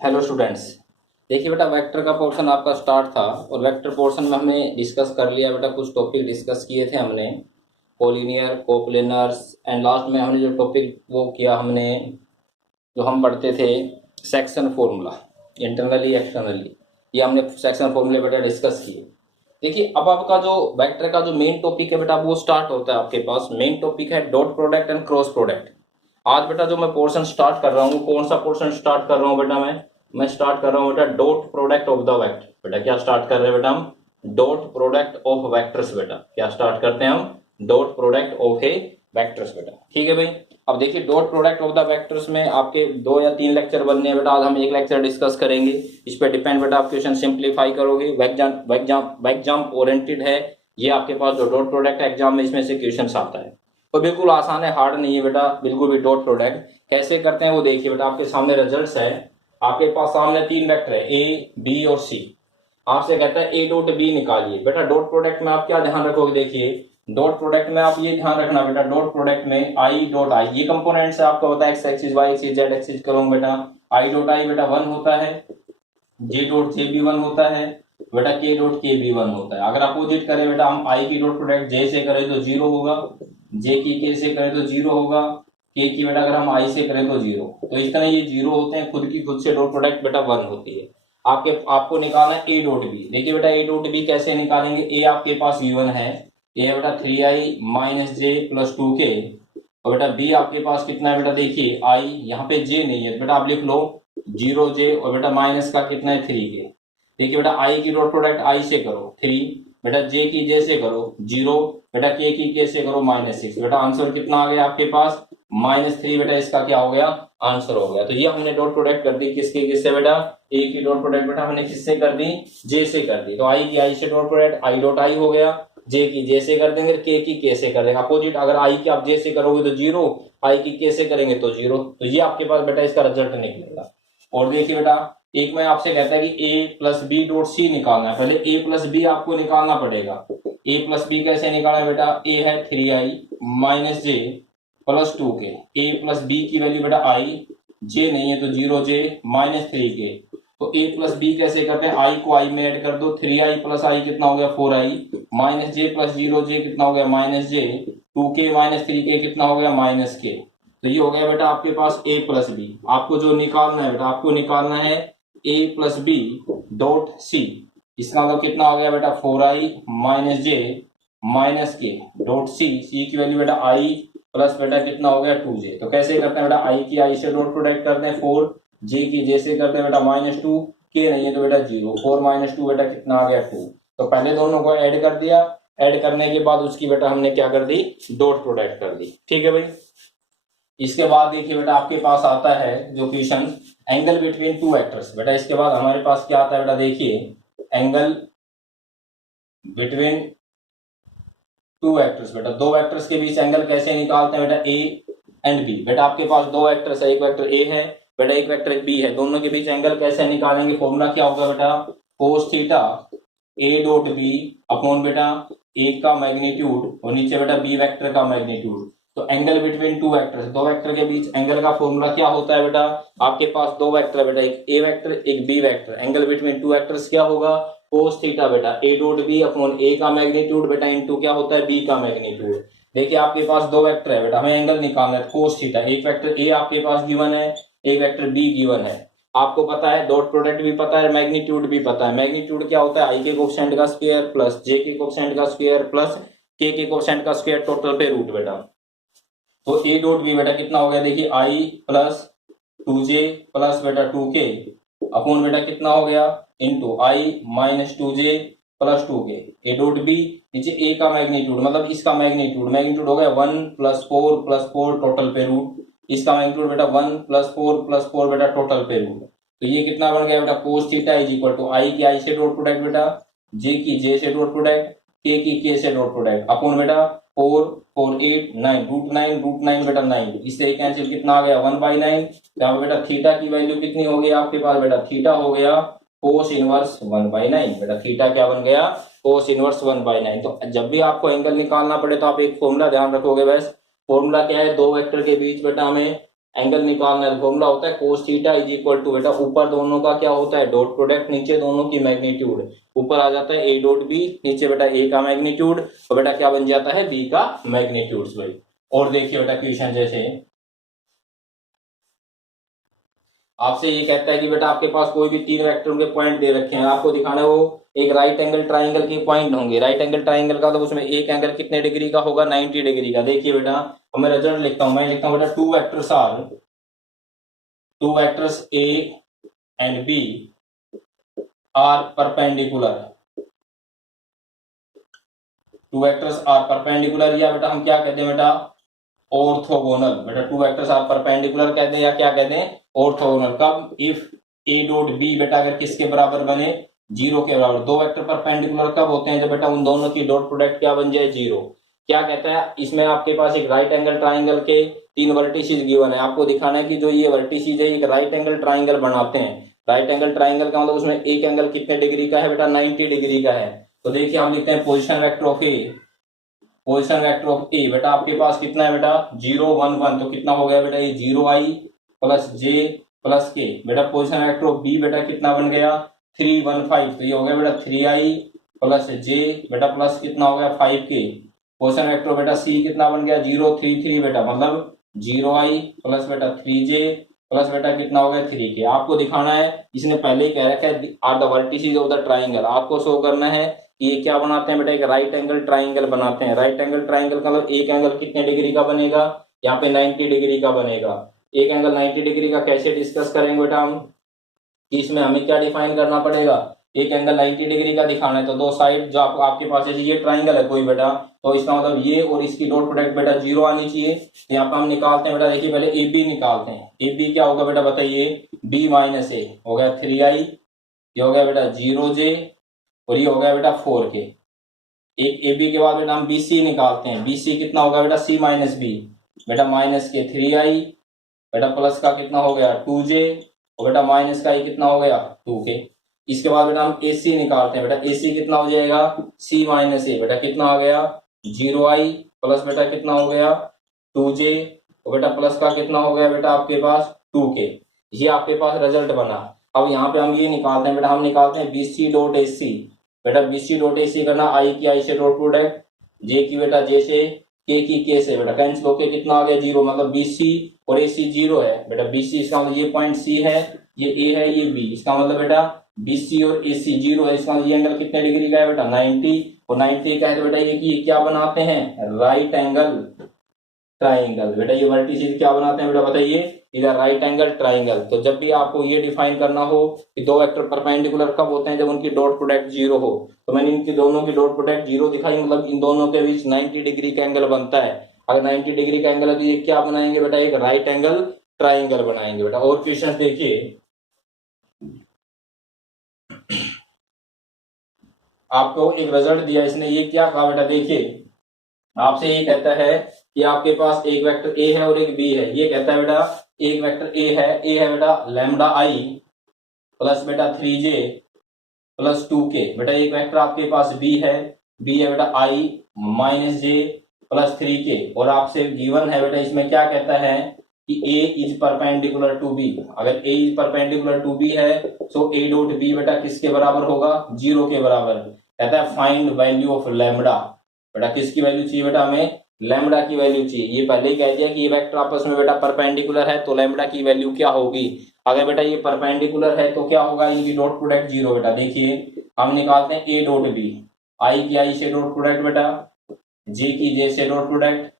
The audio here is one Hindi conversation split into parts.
Hello students. देखिए बेटा, वेक्टर का पोर्शन आपका स्टार्ट था और वेक्टर पोर्शन में हमने डिस्कस कर लिया बेटा, कुछ टॉपिक डिस्कस किए थे हमने, कोलिनियर, कोप्लेनर्स, एंड लास्ट में हमने जो टॉपिक वो किया हमने, जो हम पढ़ते थे, सेक्शन फॉर्मूला, इंटरनली एक्सटर्नली, ये हमने सेक्शन फॉर्मूले बेटा डिस्कस किए। देखिए अब आपका जो वेक्टर का जो मेन टॉपिक है बेटा वो स्टार्ट होता है। आपके पास मेन टॉपिक है dot product and cross product. आज बेटा जो मैं पोर्शन स्टार्ट कर रहा हूँ, कौन सा पोर्शन स्टार्ट कर रहा हूँ बेटा, मैं स्टार्ट कर रहा हूँ बेटा dot product of the vector. बेटा क्या स्टार्ट कर रहे हैं बेटा हम? Dot product of vectors. बेटा क्या स्टार्ट करते हैं हम? Dot product of A vectors. बेटा ठीक है भाई। अब देखिए dot product of the vectors में आपके 2 या 3 लेक्चर बनने हैं बेटा। आज हम एक लेक्चर डिस्कस करेंगे, इस पे डिपेंड बेटा आप क्वेश्चन सिंप्लीफाई करोगे। एग्जाम ओरिएंटेड है ये आपके पास जो डॉट प्रोडक्ट एग्जाम में इसमें से क्वेश्चन आता है, तो बिल्कुल आसान है, हार्ड नहीं है बेटा बिल्कुल भी। डॉट प्रोडक्ट कैसे करते हैं वो देखिए बेटा, आपके सामने रिजल्ट्स है। आपके पास सामने 3 वेक्टर है, ए बी और सी। आपसे कहता है ए डॉट बी निकालिए। बेटा डॉट प्रोडक्ट में आप क्या ध्यान रखोगे? देखिए डॉट प्रोडक्ट में आप ये ध्यान रखना बेटा, डॉट प्रोडक्ट में आई डॉट आई, ये कंपोनेंट्स है आपको पता है, X axis Y axis Z axis करूंगा बेटा। आई डॉट आई बेटा 1 होता है, जे डॉट जे भी 1 होता है बेटा, के डॉट के भी 1 होता है। अगर अपोजिट करें बेटा, हम आई की डॉट प्रोडक्ट जे से करें तो 0 होगा, जे की के से करें तो 0 होगा, के की बेटा अगर हम आई से करें तो 0। तो इस तरह ये 0 होते हैं, खुद की खुद से डॉट प्रोडक्ट बेटा 1 होती है। आपको निकालना है ए डॉट बी। देखिए बेटा ए डॉट बी कैसे निकालेंगे? ए आपके पास गिवन है, ए बेटा 3i माइनस जे प्लस 2k, और बेटा बी आपके पास कितना है बेटा? देखिए आई, यहाँ पे जे नहीं है तो बेटा आप लिख लो 0j, और बेटा माइनस का कितना है 3k। देखिए बेटा आई की डॉट प्रोडक्ट आई से करो 3, बेटा जे की जे से करो 0, बेटा के की के से करो -6। बेटा आंसर कितना आ गया आपके पास? -3। बेटा इसका क्या हो गया? आंसर हो गया। तो ये हमने डॉट प्रोडक्ट कर दी किसके किससे बेटा? ए की डॉट प्रोडक्ट बेटा हमने किससे कर दी? जे से कर दी। तो आई की आई से डॉट प्रोडक्ट आई डॉट आई हो गया, जे की जे से कर देंगे, के की के से कर देंगे। अपोजिट अगर आई की आप जे से करोगे तो 0, आई की के से करेंगे तो 0। तो ये आपके पास बेटा इसका रिजल्ट निकलेगा। और देखिए बेटा एक में आपसे कहता है कि ए प्लस बी डॉट सी निकालना है, पहले ए प्लस बी आपको निकालना पड़ेगा। ए प्लस बी कैसे निकालना है बेटा? ए है 3i माइनस जे प्लस 2k, ए प्लस बी की वैल्यू बेटा आई, जे नहीं है तो 0j -3k। तो ए प्लस बी कैसे करते हैं? आई को आई में ऐड कर दो, 3i प्लस आई कितना हो गया? 4i माइनस जे प्लस 0j कितना हो गया? -j, 2k माइनस 3k कितना हो गया? -k। तो ये हो गया बेटा आपके पास ए प्लस बी। आपको जो निकालना है बेटा, आपको निकालना है ए प्लस बी डॉट सी। इसका मतलब कितना हो गया बेटा? 4i माइनस जे माइनस के डॉट सी, सी की वैल्यू बेटा आई प्लस बेटा कितना हो गया? 2j। तो कैसे करते हैं बेटा? आई की आई से डॉट प्रोडक्ट करते हैं 4, जे की जे से करते हैं बेटा -2, के नहीं है तो बेटा 0, 4 -2 बेटा कितना आ गया? 2। तो पहले दोनों को ऐड कर दिया, ऐड करने के बाद उसकी बेटा हमने क्या कर दी? डॉट प्रोडक्ट कर दी। ठीक है भाई। इसके बाद देखिए बेटा आपके पास आता है जो question, angle between two vectors. बेटा इसके बाद हमारे पास क्या आता है बेटा? देखिए एंगल बिटवीन टू वेक्टर्स। बेटा दो वेक्टर्स के बीच एंगल कैसे निकालते हैं बेटा? A and B. बेटा आपके पास दो वेक्टर्स है, एक वेक्टर ए है बेटा, एक वेक्टर बी है, दोनों के बीच एंगल कैसे निकालेंगे? फॉर्मूला क्या होगा बेटा? Cos theta A dot B upon बेटा ए का मैग्नीट्यूड और नीचे बेटा बी वेक्टर का मैग्नीट्यूड। तो एंगल बिटवीन टू वेक्टर्स, दो वेक्टर के बीच एंगल का फॉर्मूला क्या होता है बेटा? आपके पास दो वेक्टर है बेटा, एक ए वेक्टर एक B vector, angle between two vectors क्या होगा? कोस थीटा बेटा A dot B upon A का मैग्नीट्यूड बेटा इनटू क्या होता है? बी का मैग्नीट्यूड। देखिए आपके पास दो वेक्टर है बेटा, हमें एंगल निकालना है कोस थीटा। एक वेक्टर ए आपके पास गिवन है, एक वेक्टर बी गिवन है। आपको पता है डॉट प्रोडक्ट भी पता है, मैग्नीट्यूड भी पता है। मैग्नीट्यूड क्या होता है? आई के कोफिशिएंट का स्क्वायर प्लस जे के कोफिशिएंट का स्क्वायर प्लस के कोफिशिएंट का स्क्वायर, टोटल पे रूट बेटा। तो ए डॉट बी बेटा कितना हो गया? देखिए आई प्लस 2j प्लस बेटा 2k अपॉन बेटा कितना हो गया? Into I minus 2j plus 2k। A dot B नीचे ए का मैग्नीट्यूड मतलब इसका मैग्नीट्यूड हो गया 1 प्लस 4 प्लस 4 टोटल पे रूट। इसका मैग्नीट्यूड बेटा 1 प्लस 4 बेटा टोटल पे रूट। तो ये कितना बन गया बेटा? Cos theta is equal to I की आई से डॉट प्रोडक्ट बेटा, जे की जे से डॉट प्रोडक्ट, के की के से डॉट प्रोडक्ट अपॉन बेटा 4 4 8 9 रूट 9 बेटा 9। इससे कैंसिल कितना आ गया? 1/9। यहाँ बेटा थीटा की वैल्यू कितनी हो गई आपके पास बेटा? थीटा हो गया कोस इनवर्स 1/9 बेटा। थीटा क्या बन गया? Cos inverse 1/9। तो जब भी आपको एंगल निकालना पड़े तो आप एक फॉर्मूला ध्यान रखोगे बस। फॉर्मूला क्या है? दो वेक्टर के बीच बेटा हमें एंगल निकालना है, फॉर्मूला होता है cos theta is equal to, बेटा ऊपर दोनों का क्या होता है डॉट प्रोडक्ट, नीचे दोनों की मैग्नीट्यूड, ऊपर आ जाता है ए डॉट बी, नीचे बेटा ए का मैग्नीट्यूड, और बेटा क्या बन जाता है बी का मैग्नीट्यूड भाई। और देखिए बेटा क्वेश्चन जैसे आपसे ये कहता है कि बेटा आपके पास कोई भी तीन वेक्टर के पॉइंट दे रखे हैं, आपको दिखाना है वो एक राइट एंगल ट्राइंगल के पॉइंट होंगे, राइट एंगल ट्राइंगल का तो उसमें एक एंगल कितने डिग्री का होगा 90 डिग्री का। देखिए बेटा अब मैं रिजल्ट लिखता हूं, मैं लिखता हूं बेटा two vectors A and B are perpendicular, two vectors are perpendicular, या बेटा हम क्या कहते हैं बेटा ऑर्थोगोनल, बेटा टू वेक्टर्स आर परपेंडिकुलर कहते हैं या क्या कहते हैं ऑर्थोगोनल। कब? इफ ए डॉट बी बेटा अगर किसके बराबर बने 0 के बराबर। दो वेक्टर परपेंडिकुलर कब होते हैं? जब बेटा उन दोनों की डॉट प्रोडक्ट क्या बन जाए 0। क्या कहता है इसमें आपके पास एक राइट एंगल ट्राइंगल के तीन वर्टिसेस गिवन है, आपको दिखाना है कि जो ये वर्टिसेस है एक राइट एंगल ट्राइंगल बनाते हैं। राइट एंगल ट्राइंगल का मतलब उसमें एक एंगल कितने डिग्री का है बेटा 90 डिग्री का है। तो देखिए हम लिखते हैं position vector of A, position vector of A बेटा आपके पास कितना है बेटा 0 1 1, तो कितना हो गया बेटा ये 0i प्लस जे प्लस के। बेटा पोजिशन वेक्टर ऑफ बी बेटा कितना बन गया 3 1 5, तो ये हो गया बेटा 3i प्लस जे बेटा प्लस कितना हो गया 5k। पोजिशन वेक्टर बेटा सी कितना बन गया 0 3 3 बेटा मतलब 0i प्लस बेटा 3j प्लस बेटा कितना हो गया 3k। आपको दिखाना है इसने पहले ही कह रखा है are the vertices of the triangle, आपको शो करना है कि ये क्या बनाते हैं बेटा एक राइट एंगल ट्राइंगल बनाते हैं। राइट एंगल ट्राइंगल का मतलब एक एंगल कितने डिग्री का बनेगा यहाँ पे 90 डिग्री का बनेगा। एक एंगल 90 डिग्री का कैसे डिस्कस करेंगे बेटा हम, कि इसमें हमें क्या डिफाइन करना पड़ेगा, एक एंगल 90 डिग्री का दिखाना है तो दो साइड जो आपके पास जैसे ये ट्राइंगल है कोई बेटा, तो इसका मतलब ये और इसकी डॉट प्रोडक्ट बेटा 0 आनी चाहिए। तो यहाँ पे हम निकालते हैं बेटा, देखिए पहले ए बी निकालते हैं। ए बी क्या होगा बेटा बताइए, बी माइनस ए हो गया 3i, ये हो गया बेटा 0j और ये हो गया बेटा 4k। एक ए बी के बाद बेटा हम बी सी निकालते हैं, बी सी कितना होगा बेटा सी माइनस बी बेटा माइनस के 3i बेटा प्लस का कितना हो गया 2j और बेटा माइनस का ये कितना हो गया 2k। इसके बाद बेटा हम ए सी निकालते हैं, बेटा ए सी कितना हो जाएगा सी माइनस ए बेटा कितना आ गया 0i प्लस बेटा कितना हो गया 2j और बेटा प्लस का कितना हो गया बेटा आपके पास 2k। ये आपके पास रिजल्ट बना। अब यहाँ पे हम ये निकालते हैं बेटा, हम निकालते हैं BC डॉट AC, बेटा BC डॉट AC करना आई की आई से डॉट प्रोडक्ट, जे की बेटा जे से, के की के से, बेटा कैंसिल होके कितना आ गया 0, मतलब BC और AC 0 है बेटा। BC इसका मतलब ये पॉइंट C है, ये A है, ये B, इसका मतलब बेटा BC और AC 0 है, इसका मतलब ये एंगल कितने डिग्री का है बेटा 90, और 90 का है तो बेटा ये क्या बनाते हैं राइट एंगल ट्राइंगल। बेटा ये वर्टिसेस क्या बनाते हैं बेटा बताइए, इधर राइट एंगल ट्राइंगल। तो जब भी आपको ये डिफाइन करना हो कि दो वेक्टर परपेंडिकुलर कब होते हैं, जब उनकी डॉट प्रोडक्ट 0 हो। तो मैंने इनकी दोनों की डॉट प्रोडक्ट 0 दिखाई, मतलब इन दोनों के बीच 90 डिग्री का एंगल बनता है। अगर 90 डिग्री का एंगल है तो ये क्या बनाएंगे बेटा एक राइट एंगल ट्राइंगल बनाएंगे बेटा। और क्वेश्चन देखिए, आपको एक रिजल्ट दिया इसने, ये क्या कहा बेटा देखिए, आपसे ये कहता है कि आपके पास एक वेक्टर ए है और एक बी है। ये कहता है बेटा एक वेक्टर ए है बेटा लैम्डा आई प्लस बेटा 3j प्लस 2k। बेटा एक वेक्टर आपके पास बी है बेटा I minus J plus 3k, और आपसे गिवन है बेटा इसमें क्या कहता है कि a is perpendicular to B. अगर a is perpendicular to B है तो a डॉट बी बेटा किसके बराबर होगा 0 के बराबर। कहता है फाइंड वैल्यू ऑफ लैम्डा, बेटा किसकी वैल्यू चाहिए बेटा हमें लैम्डा की वैल्यू चाहिए। ये पहले ही कह दिया कि ये वेक्टर आपस में बेटा परपेंडिकुलर है तो लैम्डा की वैल्यू क्या होगी। अगर बेटा ये परपेंडिकुलर है तो क्या होगा इनकी डॉट प्रोडक्ट 0 बेटा। देखिए हम निकालते हैं ए डॉट बी, आई की आई से डॉट प्रोडक्ट बेटा, जे की जे से डॉट प्रोडक्ट,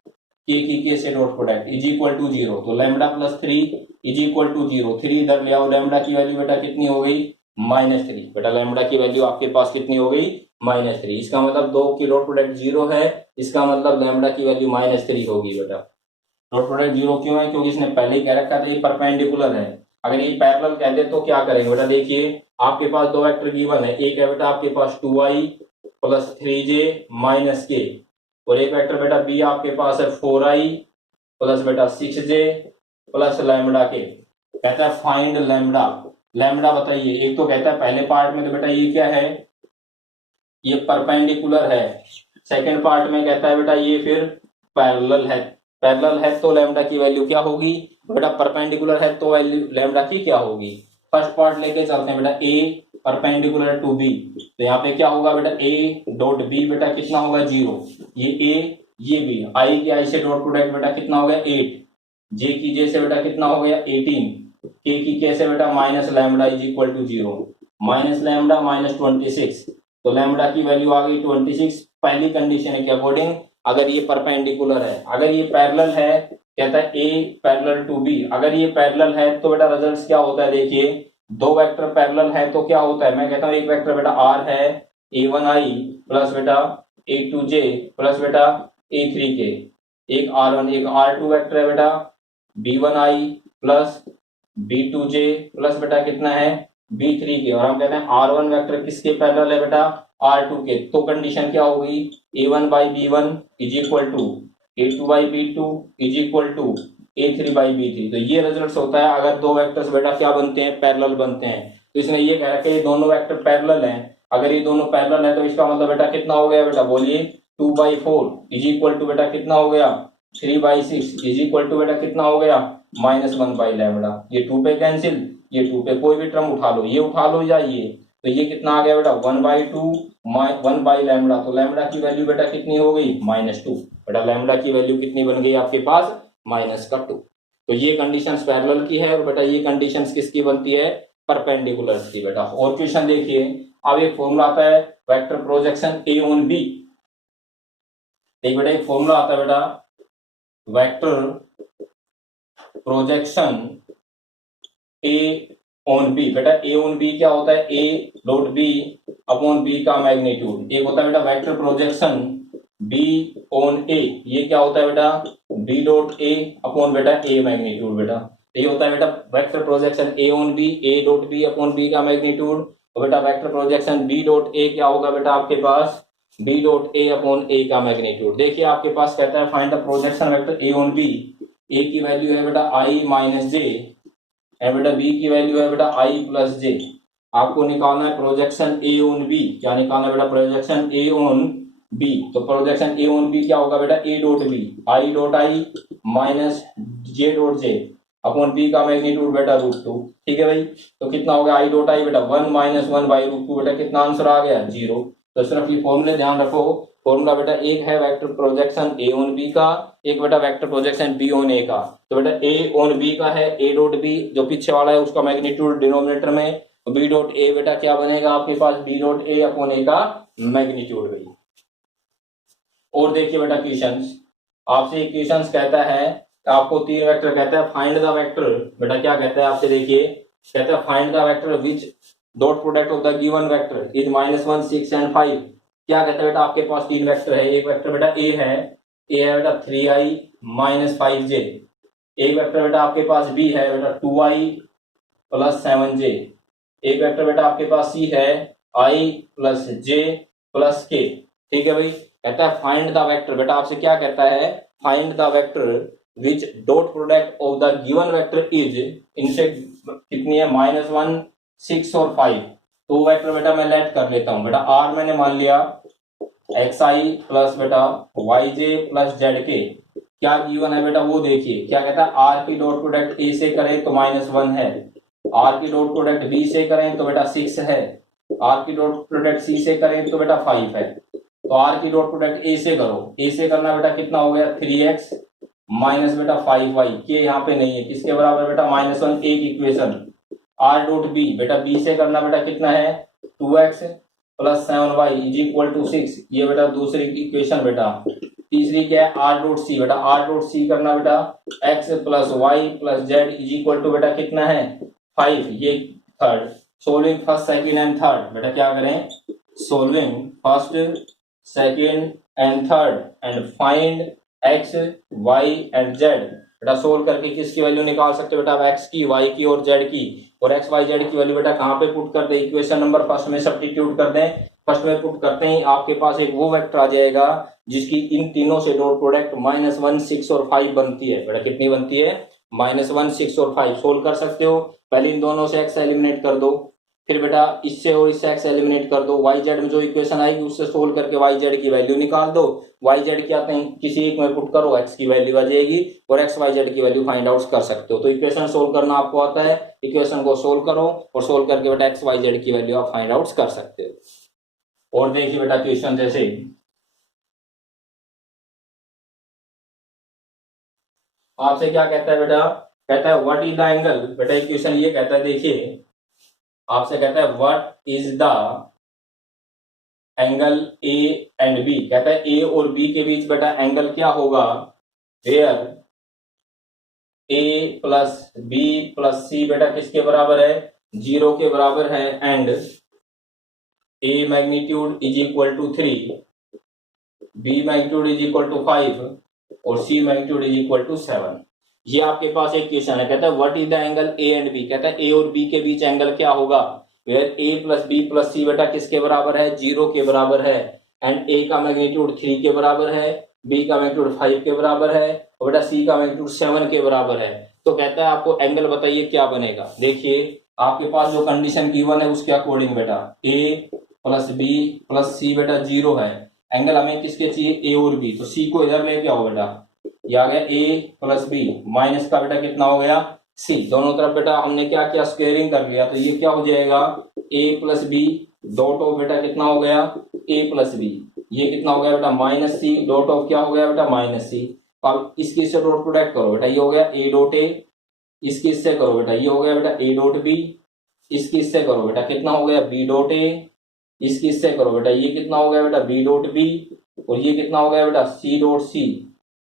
के की के से dot product is equal to 0। तो lambda plus 3 is equal to 0, 3 इधर ले आओ, लैम्डा की वैल्यू बेटा कितनी हो गई -3। बेटा लैम्डा की वैल्यू आपके पास कितनी हो गई -3। इसका मतलब दो की डॉट प्रोडक्ट 0 है, इसका मतलब लैम्डा की वैल्यू -3 होगी बेटा। डॉट प्रोडक्ट 0 क्यों है, क्योंकि इसने पहले ही कह रखा था ये परपेंडिकुलर है। अगर ये पैरेलल कह दे तो क्या करेंगे बेटा, देखिए आपके पास दो वेक्टर गिवन है, एक है बेटा आपके पास 2i प्लस 3j माइनस के, और एक वेक्टर बेटा बी आपके पास है 4i प्लस बेटा 6j प्लस लैम्डा के। कहता है फाइंड लैम्डा, लैम्डा बताइए। एक तो कहता है पहले पार्ट में तो बेटा ये क्या है ये परपेंडिकुलर है, सेकंड पार्ट में कहता है बेटा ये फिर पैरेलल है। पैरेलल है तो लैम्डा की वैल्यू क्या होगी बेटा परपेंडिकुलर है तो वैल्यू लैम्डा की क्या होगी। फर्स्ट पार्ट लेके चलते हैं बेटा, ए परपेंडिकुलर टू बी, तो यहाँ पे क्या होगा बेटा, ए डॉट बी बेटा कितना होगा 0, ये ए ये बी, आई की आई से डॉट प्रोडक्ट बेटा कितना हो गया 8, जे की जे से बेटा कितना हो गया 18, के की के से बेटा minus lambda is equal to 0, minus lambda minus 26, तो लैम्डा की वैल्यू आ गई 26 पहली कंडीशन के अकॉर्डिंग, अगर ये परपेंडिकुलर है। अगर ये पैरेलल है, कहता है ए पैरेलल टू बी, अगर ये पैरेलल है तो बेटा रिजल्ट क्या होता है, देखिए दो वेक्टर पैरेलल है तो क्या होता है, मैं कहता हूँ एक वेक्टर बेटा आर है a1i प्लस बेटा a2j प्लस बेटा a3k, एक r1 एक r2 वेक्टर है बेटा b1i प्लस b2j प्लस बेटा कितना है b3k, और हम कहते हैं r1 वेक्टर किसके पैरेलल है बेटा r2 के, तो कंडीशन क्या होगी a1 by b1 is equal to a2 by b2 is equal to a3 by b3, तो ये रिजल्ट होता है अगर दो वेक्टर्स बेटा क्या बनते हैं, पैरेलल बनते हैं। तो इसने ये कह रखा है ये दोनों वेक्टर पैरेलल हैं, अगर ये दोनों पैरेलल है तो इसका मतलब बेटा कितना हो गया बेटा, बोलिए 2/4 इज इक्वल टू बेटा कितना हो गया 3/6 इज इक्वल टू बेटा कितना हो गया -1/λ, ये 2 पे कैंसिल, ये 2 पे कोई भी टर्म उठा लो, ये उठा लो या ये, तो ये कितना आ गया बेटा 1/2 1/λ, तो लैम्डा की वैल्यू बेटा कितनी हो गई -2, बेटा लैम्डा की वैल्यू कितनी बन गई आपके पास -2, तो ये कंडीशंस पैरेलल की है और बेटा ये कंडीशंस किसकी बनती है, परपेंडिकुलर्स की बेटा। और क्वेश्चन देखिए, अब एक फॉर्मूला आता है vector projection A on B, एक बेटा एक फॉर्मूला आता है बेटा vector projection A on B, बेटा ए ऑन बी क्या होता है, A dot B upon B का मैग्नीट्यूड, एक होता है बेटा vector projection B on A, ये क्या होता है बेटा बी डॉट ए अपॉन बेटा ए मैग्नीट्यूड, बेटा ये होता है बेटा vector projection A on B, A dot B upon B का मैग्नीट्यूड, तो बेटा vector projection B dot A क्या होगा बेटा आपके पास B dot A upon A का मैग्नीट्यूड। देखिए आपके पास कहता है find the projection vector A on B, A की वैल्यू है बेटा आई माइनस जे एंड बेटा बी की वैल्यू है बेटा आई प्लस जे, आपको निकालना है प्रोजेक्शन ए ऑन बी, क्या निकालना है बेटा प्रोजेक्शन ए ऑन बी, तो प्रोजेक्शन ए ऑन बी क्या होगा बेटा A dot B I dot I minus J dot J upon B का मैग्नीट्यूड बेटा √2, ठीक है भाई, तो कितना हो गया आई डॉट आई बेटा 1 - 1/√2, बेटा कितना आंसर आ गया 0। तो सिर्फ ये फॉर्मूले ध्यान रखो, फॉर्मूला बेटा एक है vector projection A on B का, एक बेटा vector projection B on A का, तो बेटा ए ऑन बी का है ए डॉट बी जो पीछे वाला है उसका मैग्नीट्यूड डिनोमिनेटर में, बी डॉट ए बेटा क्या बनेगा आपके पास B dot A upon A का मैग्नीट्यूड भाई। और देखिए बेटा क्वेश्चंस, आपसे क्वेश्चंस कहता है आपको 3 वेक्टर कहता है फाइंड द वेक्टर, बेटा क्या कहता है आपसे, देखिए कहता है find the vector which dot product of the given vector is -1 6 and 5, क्या कहता है बेटा आपके पास 3 वेक्टर है, एक वेक्टर बेटा ए है बेटा 3i - 5j, एक वेक्टर बेटा आपके पास बी है बेटा 2i + 7j, एक वेक्टर बेटा आपके पास सी है i + j + k, ठीक है भाई। कहता है फाइंड द वेक्टर, बेटा आपसे क्या कहता है find the vector which dot product of the given vector is, इनसे कितनी है -1 6 और 5, तो वेक्टर बेटा मैं लेट कर लेता हूं बेटा, आर मैंने मान लिया xi प्लस बेटा yj प्लस zk, क्या गिवन है बेटा वो देखिए, क्या कहता है आर की डॉट प्रोडक्ट ए से करें तो -1 है, आर की डॉट प्रोडक्ट बी से करें तो बेटा 6 है, आर की डॉट प्रोडक्ट सी से करें तो बेटा 5 है, तो आर की डॉट प्रोडक्ट ए से करो, ए से करना बेटा कितना हो गया 3x माइनस बेटा 5y, के यहाँ पे नहीं है किसके बराबर बेटा -1, एक इक्वेशन, आर डॉट बी बेटा बी से करना बेटा कितना है 2x + 7y is equal to 6, ये बेटा दूसरी इक्वेशन बेटा। तीसरी क्या है आर डॉट सी, बेटा आर डॉट सी करना बेटा x + y + z is equal to बेटा कितना है 5, ये third. Solving first second and third, बेटा क्या करें solving first second and third and find x y and z, बेटा सोल्व करके किसकी वैल्यू निकाल सकते हो बेटा x की y की और z की, और x y z की वैल्यू बेटा कहाँ पे पुट कर दे, इक्वेशन नंबर फर्स्ट में सब्स्टिट्यूट कर दें, फर्स्ट में पुट करते ही आपके पास एक वो वेक्टर आ जाएगा जिसकी इन तीनों से डॉट प्रोडक्ट -1 6 और 5 बनती है, बेटा कितनी बनती है -1 6 और 5, सोल्व कर सकते हो, पहले इन दोनों से x एलिमिनेट कर दो, फिर बेटा इससे और इससे एक्स एलिमिनेट कर दो, वाई जेड में जो इक्वेशन आएगी उससे सोल्व करके वाई जेड की वैल्यू निकाल दो, वाई जेड क्या कहीं किसी एक में पुट करो, एक्स की वैल्यू आ जाएगी और एक्स वाई जेड की वैल्यू फाइंड आउट कर सकते हो। तो इक्वेशन सोल्व करना आपको आता है, इक्वेशन को सोल्व करो और सोल्व करके बेटा एक्स वाई जेड की वैल्यू आप फाइंड आउट कर सकते हो। और देखिए बेटा क्वेश्चन जैसे आपसे क्या कहता है बेटा, कहता है व्हाट इज द एंगल, बेटा इक्वेशन ये कहता है, देखिए आपसे कहता है what is the angle A and B, कहता है ए और बी के बीच बेटा एंगल क्या होगा, where A plus B plus C बेटा किसके बराबर है, 0 के बराबर है, and A magnitude is equal to 3, B magnitude is equal to 5 और C magnitude is equal to 7। ये आपके पास एक क्वेश्चन है, कहता है what is the angle A and B, कहता है ए और बी के बीच एंगल क्या होगा, where A plus B plus C बेटा किसके बराबर है, 0 के बराबर है, एंड ए का मैग्नीट्यूड 3 के बराबर है, बी का मैग्नीट्यूड 5 के बराबर है और बेटा सी का मैग्नीट्यूड 7 के बराबर है। तो कहता है आपको एंगल बताइए क्या बनेगा। देखिए आपके पास जो कंडीशन गिवन है उसके अकॉर्डिंग बेटा ए प्लस बी प्लस सी बेटा 0 है, एंगल हमें किसके चाहिए, ए और बी, तो सी को इधर लेके आओ बेटा, ये आ गया ए प्लस बी, माइनस का बेटा कितना हो गया सी, दोनों तरफ बेटा हमने क्या किया स्क्वेयरिंग कर लिया, तो ये क्या हो जाएगा ए प्लस बी डॉट ऑफ बेटा कितना हो गया ए प्लस बी, ये कितना हो गया बेटा माइनस सी डॉट ऑफ क्या हो गया बेटा माइनस सी। अब इसकी इससे डॉट प्रोडक्ट करो बेटा, ये हो गया ए डॉट ए, इसकी इससे करो बेटा ये हो गया बेटा ए डॉट बी, इसकी इससे करो बेटा कितना हो गया बी डॉट ए, इसकी इससे करो बेटा ये कितना हो गया बेटा बी डॉट बी और ये कितना हो गया बेटा सी डॉट सी,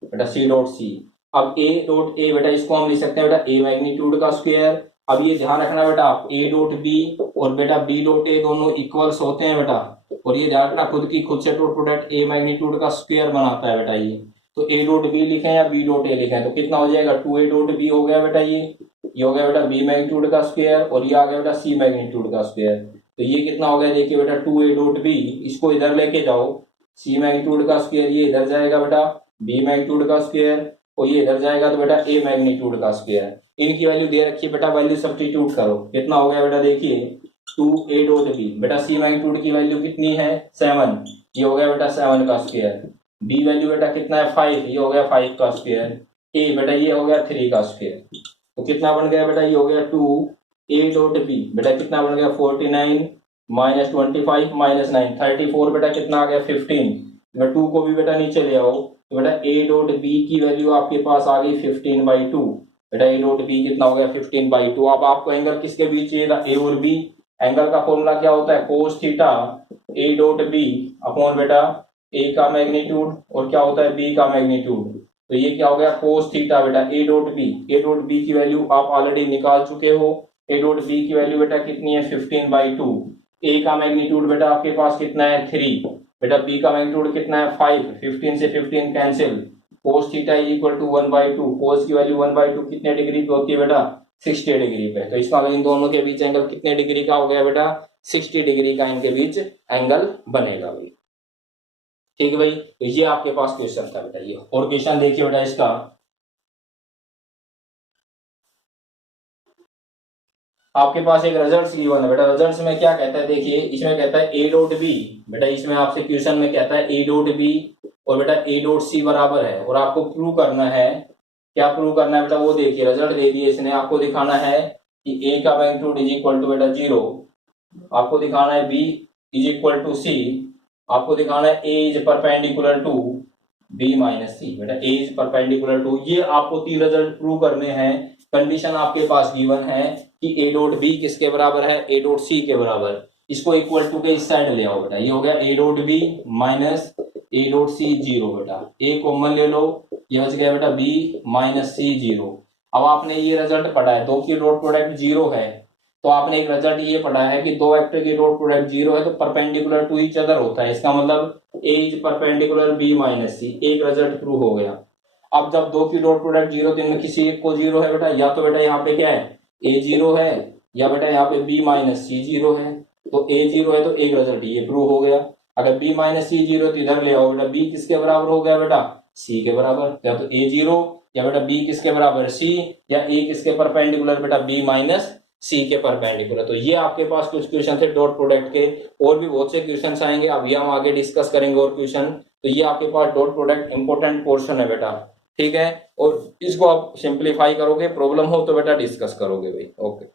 बेटा सी डॉट सी। अब ए डॉट ए बेटा इसको हम लिख सकते हैं बेटा ए मैग्नीट्यूड का स्क्वायर। अब ये ध्यान रखना बेटा आप ए डॉट बी और बेटा बी डॉट ए दोनों इक्वल्स होते हैं बेटा, और ये ध्यान रखना खुद की खुद से डॉट प्रोडक्ट ए मैग्नीट्यूड का स्क्वायर बनाता है बेटा ये, तो ए डॉट बी लिखें या बी डॉट ए लिखें तो कितना हो जाएगा 2a डॉट बी हो गया बेटा, ये हो गया बेटा बी मैग्नीट्यूड का स्क्वायर और ये आ गया बेटा सी मैग्नीट्यूड का स्क्वायर, तो ये कितना हो गया देखिए बेटा 2a डॉट बी, इसको इधर लेके जाओ, सी मैग्नीट्यूड का स्क्वायर ये इधर जाएगा बेटा बी मैग्नीट्यूड का स्क्वायर और ये इधर जाएगा तो बेटा ए मैग्नीट्यूड का स्क्वायर, इनकी वैल्यू दे रखी है बेटा, वैल्यू सब्स्टिट्यूट करो, कितना हो गया बेटा देखिए 2a डॉट बी, बेटा सी मैग्नीट्यूड की वैल्यू कितनी है 7, ये हो गया बेटा 7 का स्क्वायर, बी वैल्यू बेटा कितना है 5, ये हो गया 5 का स्क्वायर, ए बेटा ये हो गया 3 का स्क्वायर, तो कितना बन गया बेटा ये हो गया 2a डॉट बी, बेटा कितना बन गया 49 माइनस 25 माइनस 9 34, बेटा कितना आ गया 15, बेटा 2 को भी बेटा नीचे ले आओ, तो बेटा a डॉट बी की वैल्यू आपके पास आ गई 15/2, बेटा a डॉट बी कितना हो गया 15/2। अब आपको एंगल किसके बीच चाहिए ए और बी, एंगल का फॉर्मूला क्या होता है cos theta a dot B upon बेटा a का मैग्नीट्यूड और क्या होता है b का मैग्नीट्यूड, तो ये क्या हो गया कोस थीटा बेटा a डॉट बी की वैल्यू आप ऑलरेडी निकाल चुके हो, a डॉट बी की वैल्यू बेटा कितनी है 15/2, a का मैग्नीट्यूड बेटा आपके पास कितना है 3, बेटा b का मैग्नीट्यूड कितना है 5, 15 से 15 cancel, cos theta is equal to 1/2, cos की वैल्यू 1/2 कितने डिग्री पे होती है बेटा 60 डिग्री पे, तो इसका इन दोनों के बीच एंगल कितने डिग्री का हो गया बेटा 60 डिग्री का इनके बीच एंगल बनेगा भाई, ठीक है भाई। तो ये आपके पास क्वेश्चन था बेटा, ये और क्वेश्चन देखिए बेटा इसका, आपके पास एक रिजल्ट गिवन है बेटा, रिजल्ट्स में क्या कहता है देखिए, इसमें कहता है ए डॉट बी, बेटा इसमें आपसे क्वेश्चन में कहता है ए डॉट बी और बेटा ए डॉट सी बराबर है, और आपको प्रूव करना है, क्या प्रूव करना है बेटा वो देखिए रिजल्ट दे दिए इसने, आपको दिखाना है कि ए का मैग्नीट्यूड इज इक्वल टू बेटा 0, आपको दिखाना है B is equal to C, आपको दिखाना है A is perpendicular to B minus C, बेटा ए इज परपेंडिकुलर टू, ये आपको 3 रिजल्ट प्रूव करने हैं। कंडीशन आपके पास गिवन है कि ए डॉट बी किसके बराबर है ए डॉट सी के बराबर, इसको इक्वल टू के इस साइड ले आओ बेटा, ये हो गया A dot B minus A dot C 0, बेटा ए कॉमन ले लो, ये बच गया बेटा बी माइनस सी 0। अब आपने ये रिजल्ट पढ़ा है, 2 की डॉट प्रोडक्ट 0 है, तो आपने एक रिजल्ट ये पढ़ा है कि 2 वेक्टर की डॉट प्रोडक्ट 0 है तो परपेंडिकुलर टू ईच अदर होता है, इसका मतलब ए इज परपेंडिकुलर बी माइनस सी, एक रिजल्ट प्रूव हो गया। अब जब 2 की डॉट प्रोडक्ट 0 तो इनमें किसी एक को 0 है बेटा, या तो बेटा यहाँ पे क्या है ए 0 है या बेटा यहाँ पे बी माइनस सी 0 है, तो ए 0 है तो एक रिजल्ट ये प्रूव हो गया। अगर बी माइनस सी 0 तो इधर ले आओ बेटा, बी किसके बराबर हो गया बेटा सी के बराबर, या तो ए 0 या बेटा बी किसके बराबर सी, या ए किसके परपेंडिकुलर बेटा बी माइनस सी के परपेंडिकुलर। तो ये आपके पास कुछ क्वेश्चन थे डॉट प्रोडक्ट के, और भी बहुत से क्वेश्चन आएंगे, अभी हम आगे डिस्कस करेंगे और क्वेश्चन। तो ये आपके पास डॉट प्रोडक्ट इंपॉर्टेंट पोर्शन है बेटा, ठीक है, और इसको आप सिंप्लीफाई करोगे, प्रॉब्लम हो तो बेटा डिस्कस करोगे भाई। ओके।